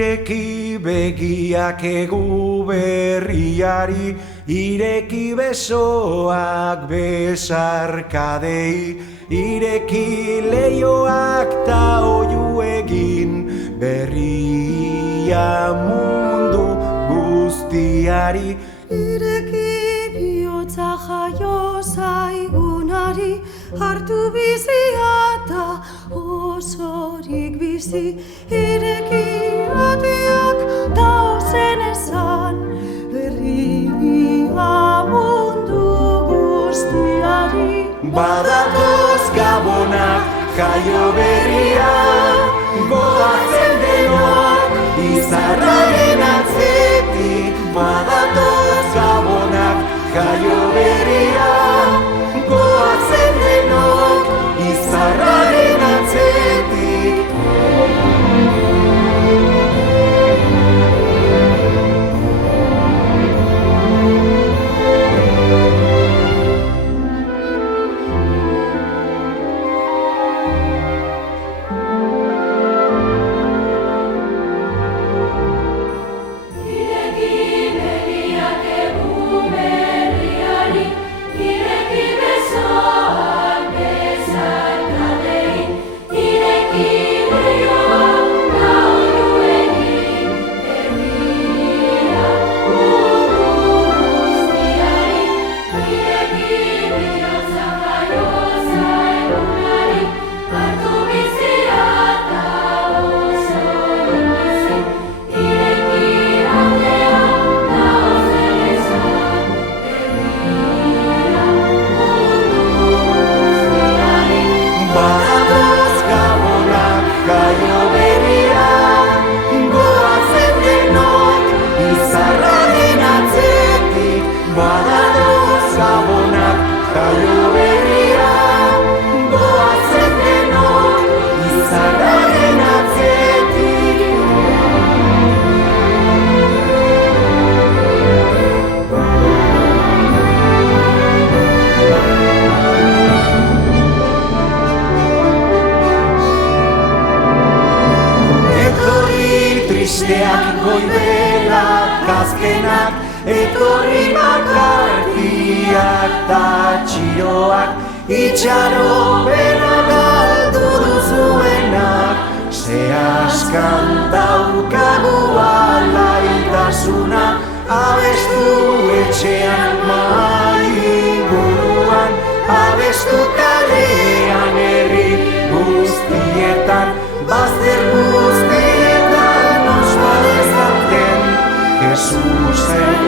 Ireki begiak egu berriari, ireki besoak besarkadei, ireki leioak ta oiu egin berria mundu guztiari. Ireki bihotza jaio zaigunari, hartu bizia eta osorik bizi. Ireki ateak ta ozen esan, berria mundu guztiari. Badatoz gabonak jaio berria, goazen denok izarraren atzetik. Badatoz gabonak jaio berria, goazen denok izarraren atzetik. Badatoz gabonak jaio berria, goazen denok izarraren atzetik. Badatoz gabonak jaio berria, goazen denok izarraren atzetik. Tristeak goibelak azkenak, etorri makartiak ta txiroak, itxaropena galdu duzuenak. Ze askan daukagu alaitasuna, abestu etxean mahai inguruan, abestu kalean herri guztietan, bazter guztietan. Jesusen